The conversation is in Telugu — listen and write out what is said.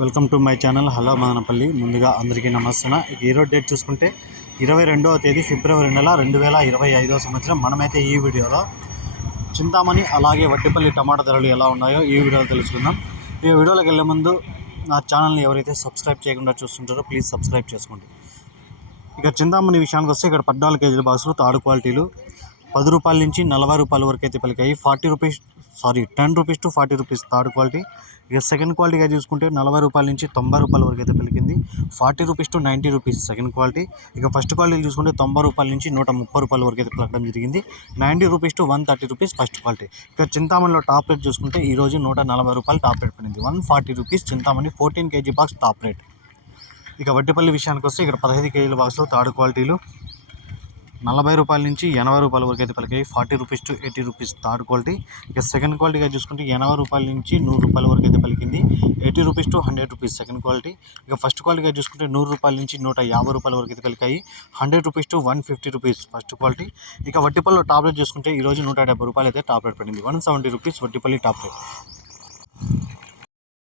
Welcome to my channel. Hello Madanapalle. ముందుగా అందరికీ నమస్తే ఈరోజు డేట్ చూసుకుంటే ఇరవై రెండవ తేదీ ఫిబ్రవరి నెల రెండు వేల ఇరవై ఐదవ సంవత్సరం. మనమైతే ఈ వీడియోలో చింతామణి అలాగే వడ్డిపల్లి టమాటా ధరలు ఎలా ఉన్నాయో ఈ వీడియోలో తెలుసుకుందాం. ఈ వీడియోలోకి వెళ్ళే ముందు నా ఛానల్ని ఎవరైతే సబ్స్క్రైబ్ చేయకుండా చూస్తుంటారో ప్లీజ్ సబ్స్క్రైబ్ చేసుకోండి. ఇక చింతామణి విషయానికి వస్తే ఇక్కడ పద్నాలుగు కేజీల బాక్సులు తాడు క్వాలిటీలు పది రూపాయల నుంచి నలభై రూపాయల వరకు అయితే పలికాయి. Forty rupees sorry ten rupees to forty rupees third quality. ఇక సెకండ్ క్వాలిటీగా చూసుకుంటే నలభై రూపాయల నుంచి తొంభై రూపాయల వరకు అయితే పలికింది. Forty rupees to ninety rupees second quality. ఇక ఫస్ట్ క్వాలిటీ చూసుకుంటే తొంభై రూపాయల నుంచి నూట ముప్పై రూపాయల వరకు అయితే పలకడం జరిగింది. Ninety rupees to one thirty rupees first quality. ఇక చింతామణిలో టాప్ రేట్ చూసుకుంటే ఈ రోజు నూట నలభై రూపాయలు టాప్ రేట్ పడింది. One forty rupees Chintamani fourteen K G box top rate. ఇక వడ్డిపల్లి విషయానికి వస్తే ఇక్కడ పదహైదు కేజీల బాక్స్లో థర్డ్ క్వాలిటీలు. నలభై రూపాయల నుంచి ఎనభై రూపాయల వరకు అయితే పలికాయి forty rupees to eighty rupees third quality. ఇక సెకండ్ క్వాలిటీగా చూసుకుంటే ఎనభై రూపాయల నుంచి నూరు రూపాయల వరకు అయితే పలికింది eighty rupees to hundred rupees second quality. ఇక ఫస్ట్ క్వాలిటీగా చూసుకుంటే నూరు రూపాయల నుంచి నూట యాభై రూపాయల వరకు అయితే పలికాయి hundred rupees to one fifty rupees first quality. ఇక వట్టిపల్లిలో టాబ్లెట్ చూసుకుంటే ఈ రోజు నూట డెబ్బై రూపాయలు అయితే టాప్ రేట్ పడింది. One seventy rupees Vattipalli top rate